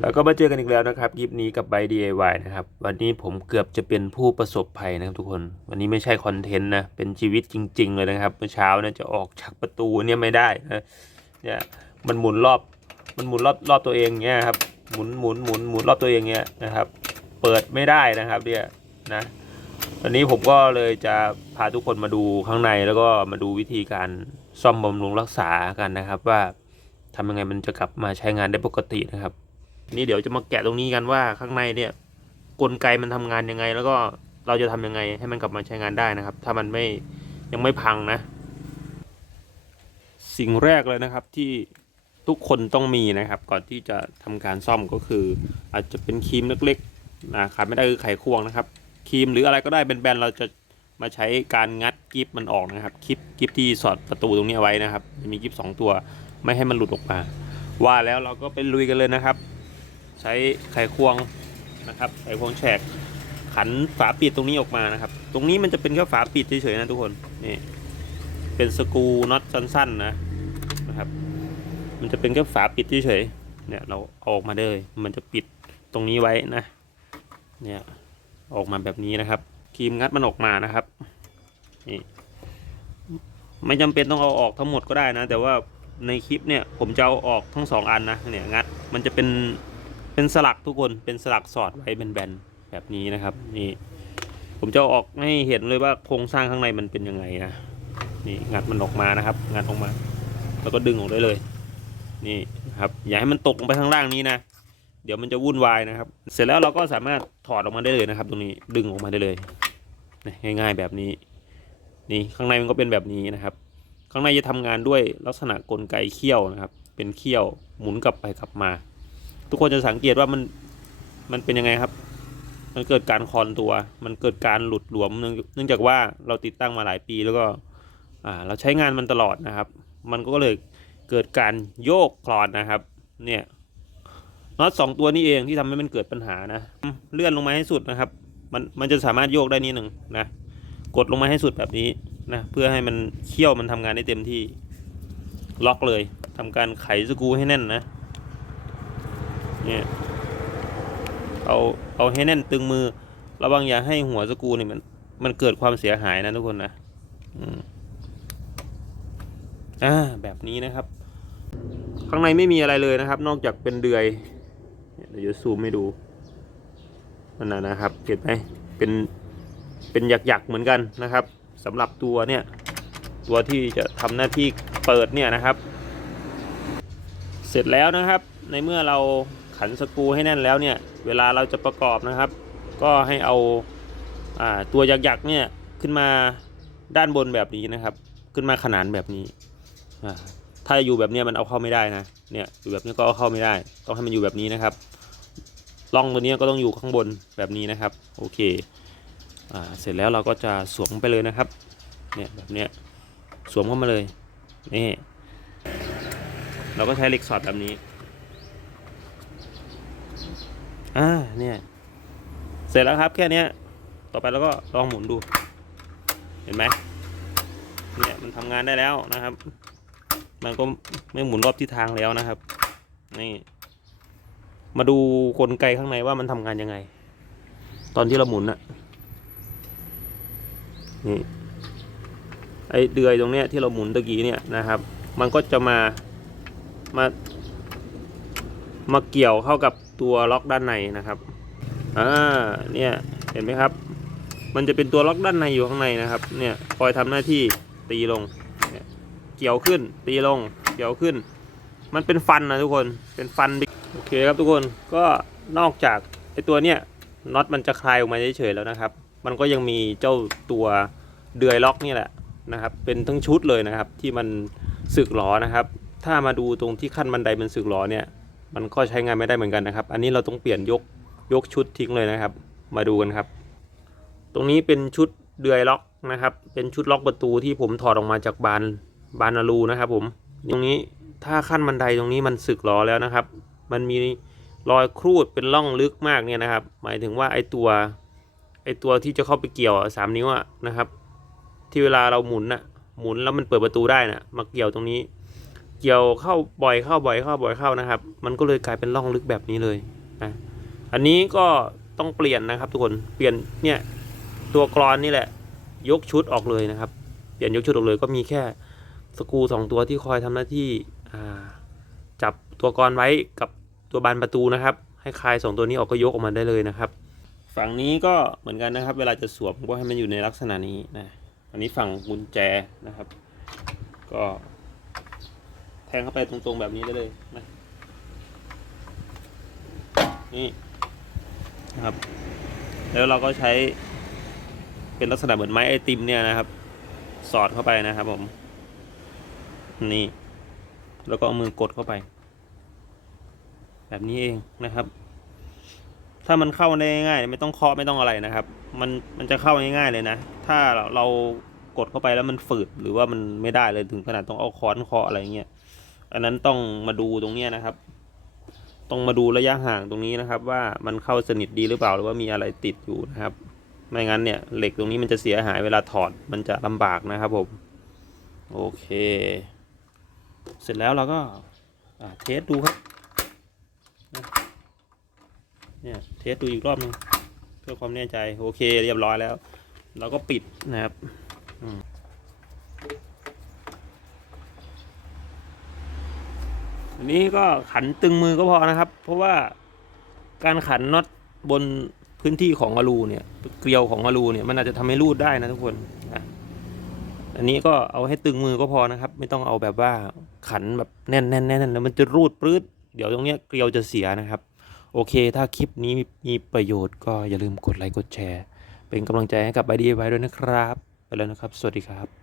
แล้วก็มาเจอกันอีกแล้วนะครับคลิปนี้กับ by DIY นะครับ วันนี้ผมเกือบจะเป็นผู้ประสบภัยนะครับทุกคน วันนี้ไม่ใช่คอนเทนต์นะ เป็นชีวิตจริง ๆ เลยนะครับ เมื่อเช้านี่ยจะออกจากประตูเนี่ยไม่ได้นะเนี่ยมันหมุนรอบมันหมุนรอบรอบตัวเองเนี่ยครับหมุนหมุนหมุนหมุนรอบตัวเองเนี่ยนะครับ เปิดไม่ได้นะครับเนี่ยนะวันนี้ผมก็เลยจะพาทุกคนมาดูข้างในแล้วก็มาดูวิธีการซ่อมบำรุงรักษากันนะครับ ว่าทำยังไงมันจะกลับมาใช้งานได้ปกตินะครับ นี่เดี๋ยวจะมาแกะตรงนี้กันว่าข้างในเนี่ยกลไกมันทำงานยังไง แล้วก็เราจะทำยังไงให้มันกลับมาใช้งานได้นะครับ ถ้ามันไม่ยังไม่พังนะ สิ่งแรกเลยนะครับที่ทุกคนต้องมีนะครับ ก่อนที่จะทำการซ่อมก็คือ อาจจะเป็นครีมเล็กๆนะขาดไม่ได้คือไขควงนะครับครีมหรืออะไรก็ได้เป็นแบนๆเราจะมาใช้การงัดกิฟมันออกนะครับกิฟกิฟที่สอดประตูตรงนี้ไว้นะครับ มีกิฟสองตัวไม่ให้มันหลุดออกมา ว่าแล้วเราก็ไปลุยกันเลยนะครับ ใช้ไขควงนะครับไขควงแฉกขันฝาปิดตรงนี้ออกมานะครับ ตรงนี้มันจะเป็นแค่ฝาปิดเฉยๆนะทุกคนนี่เป็นสกูน็อตสั้นๆนะนะครับ มันจะเป็นแค่ฝาปิดเฉยๆเนี่ยเราเอาออกมาเลย มันจะปิดตรงนี้ไว้นะเนี่ยออกมาแบบนี้นะครับครีมงัดมันออกมานะครับนี่ไม่จำเป็นต้องเอาออกทั้งหมดก็ได้นะ แต่ว่าในคลิปเนี่ยผมจะเอาออกทั้งสองอันนะเนี่ยงัดมันจะเป็น เป็นสลักทุกคนเป็นสลักสอดไว้แบนๆแบบนี้นะครับ นี่ ผมจะออกให้เห็นเลยว่าโครงสร้างข้างในมันเป็นยังไงนะนี่งัดมันออกมานะครับ งัดออกมา แล้วก็ดึงออกได้เลย นี่นครับอย่าให้มันตกลงไปข้างล่างนี้นะเดี๋ยวมันจะวุ่นวายนะครับ เสร็จแล้วเราก็สามารถถอดออกมาได้เลยนะครับ ตรงนี้ดึงออกมาได้เลยง่ายๆแบบนี้ นี่ข้างในมันก็เป็นแบบนี้นะครับ ข้างในจะทำงานด้วยลักษณะกลไกเขี้ยวนะครับ เป็นเขี้ยวหมุนกลับไปกลับมา ทุกคนจะสังเกตว่ามันมันเป็นยังไงครับ มันเกิดการคลอนตัว มันเกิดการหลุดหลวมเนื่องจากว่าเราติดตั้งมาหลายปีแล้วก็อ่าเราใช้งานมันตลอดนะครับ มันก็เลยเกิดการโยกคลอนนะครับ เนี่ยน็อตสองตัวนี้เองที่ทำให้มันเกิดปัญหานะ เลื่อนลงมาให้สุดนะครับ มันมันจะสามารถโยกได้นิดหนึ่งนะ กดลงมาให้สุดแบบนี้นะเพื่อให้มันเขี้ยวมันทำงานได้เต็มที่ ล็อกเลยทำการไขสกรูให้แน่นนะ เนี่ยเอาเอาให้แน่นตึงมือ ระวังอย่าให้หัวสกูเนี่ยมันมันเกิดความเสียหายนะทุกคนนะอ่าแบบนี้นะครับ ข้างในไม่มีอะไรเลยนะครับ นอกจากเป็นเดือยเดี๋ยวจะซูมให้ดูมันนะนะครับเห็นไหมเป็นเป็นหยักๆเหมือนกันนะครับสำหรับตัวเนี่ย ตัวที่จะทำหน้าที่เปิดเนี่ยนะครับ เสร็จแล้วนะครับในเมื่อเรา ขันสกรูให้แน่นแล้วเนี่ย เวลาเราจะประกอบนะครับ ก็ให้เอาอ่าตัวหยักๆเนี่ยขึ้นมาด้านบนแบบนี้นะครับ ขึ้นมาขนานแบบนี้อ่าถ้าอยู่แบบนี้มันเอาเข้าไม่ได้นะ เนี่ยอยู่แบบนี้ก็เอาเข้าไม่ได้ ต้องให้มันอยู่แบบนี้นะครับร่องตัวนี้ก็ต้องอยู่ข้างบนแบบนี้นะครับ โอเคอ่าเสร็จแล้วเราก็จะสวมไปเลยนะครับ เนี่ยแบบเนี้ยสวมเข้ามาเลย นี่ เราก็ใช้เหล็กสอดแบบนี้ อ่าเนี่ย เสร็จแล้วครับแค่เนี้ยต่อไปเราก็ลองหมุนดู เห็นไหมเนี่ยมันทำงานได้แล้วนะครับ มันก็ไม่หมุนรอบทิศทางแล้วนะครับ นี่ มาดูกลไกข้างในว่ามันทำงานยังไง ตอนที่เราหมุนอะนี่ไอเดือยตรงเนี้ยที่เราหมุนตะกี้เนี่ยนะครับ มันก็จะมามามาเกี่ยวเข้ากับ ตัวล็อกด้านในนะครับอ่าเนี่ยเห็นไหมครับ มันจะเป็นตัวล็อกด้านในอยู่ข้างในนะครับเนี่ยคอยทำหน้าที่ตีลงเกี่ยวขึ้น ตีลงเกี่ยวขึ้น มันเป็นฟันนะทุกคนเป็นฟันโอเคครับทุกคนก็นอกจากไอตัวเนี้ยน็อตมันจะคลายออกมาเฉยๆแล้วนะครับ มันก็ยังมีเจ้าตัวเดือยล็อกนี่แหละนะครับ เป็นทั้งชุดเลยนะครับที่มันสึกหรอนะครับ ถ้ามาดูตรงที่ขั้นบันไดมันสึกหรอเนี่ย มันก็ใช้งานไม่ได้เหมือนกันนะครับ อันนี้เราต้องเปลี่ยนยกยกชุดทิ้งเลยนะครับ มาดูกันครับ ตรงนี้เป็นชุดเดือยล็อกนะครับ เป็นชุดล็อกประตูที่ผมถอดออกมาจากบานบานอาลูนะครับ ผม ตรงนี้ถ้าขั้นบันไดตรงนี้มันสึกหรอแล้วนะครับ มันมีรอยครูดเป็นร่องลึกมากเนี่ยนะครับ หมายถึงว่าไอตัวไอตัวที่จะเข้าไปเกี่ยวสามนิ้วนะครับ ที่เวลาเราหมุนน่ะหมุนแล้วมันเปิดประตูได้น่ะมาเกี่ยวตรงนี้ เกี่ยวเข้าบ่อยเข้าบ่อยเข้าบ่อยเข้านะครับ มันก็เลยกลายเป็นร่องลึกแบบนี้เลยนะอันนี้ก็ต้องเปลี่ยนนะครับ ทุกคนเปลี่ยนเนี่ยตัวกรอนนี่แหละ ยกชุดออกเลยนะครับ เปลี่ยนยกชุดออกเลยก็มีแค่สกูสองตัวที่คอยทำหน้าที่จับตัวกรอนไว้กับตัวบานประตูนะครับ ให้คลายสองตัวนี้ออกก็ยกออกมาได้เลยนะครับ ฝั่งนี้ก็เหมือนกันนะครับ เวลาจะสวมก็ให้มันอยู่ในลักษณะนี้นะอันนี้ฝั่งกุญแจนะครับ ก็ แทงเข้าไปตรงๆแบบนี้ได้เลยนะนี่นะครับ แล้วเราก็ใช้เป็นลักษณะเหมือนไม้ไอติมเนี่ยนะครับ สอดเข้าไปนะครับผม นี่ แล้วก็เอามือกดเข้าไป แบบนี้เองนะครับ ถ้ามันเข้าได้ง่ายไม่ต้องเคาะไม่ต้องอะไรนะครับ มันมันจะเข้าง่ายๆเลยนะ ถ้าเราเรากดเข้าไปแล้วมันฝืดหรือว่ามันไม่ได้เลยถึงขนาดต้องเอาค้อนเคาะอะไรเงี้ย อันนั้นต้องมาดูตรงเนี้ยนะครับ ต้องมาดูระยะห่างตรงนี้นะครับ ว่ามันเข้าสนิทดีหรือเปล่าหรือว่ามีอะไรติดอยู่นะครับ ไม่งั้นเนี่ยเหล็กตรงนี้มันจะเสียหายเวลาถอดมันจะลำบากนะครับผมโอเค เสร็จแล้วเราก็เทสดูครับเนี่ยเทสดูอีกรอบหนึงเพื่อความแน่ใจโอเค เรียบร้อยแล้ว เราก็ปิดนะครับอืมอั นนี้ก็ขันตึงมือก็พอนะครับ เพราะว่าการขันน็อตบนพื้นที่ของอลูเนี่ยเกลียวของอลูเนี่ยมันอาจจะทำให้รูดได้นะทุกคนนะอันนี้ก็เอาให้ตึงมือก็พอนะครับ ไม่ต้องเอาแบบว่าขันแบบแน่นแน่นแน่นแล้วมันจะรูดปลื้ดเดี๋ยวตรงเนี้ยเกลียวจะเสียนะครับ โอเค ถ้าคลิปนี้มีประโยชน์ก็อย่าลืมกดไลค์กดแชร์ เป็นกำลังใจให้กับไอดีไว้ด้วยนะครับ ไปแล้วนะครับ สวัสดีครับ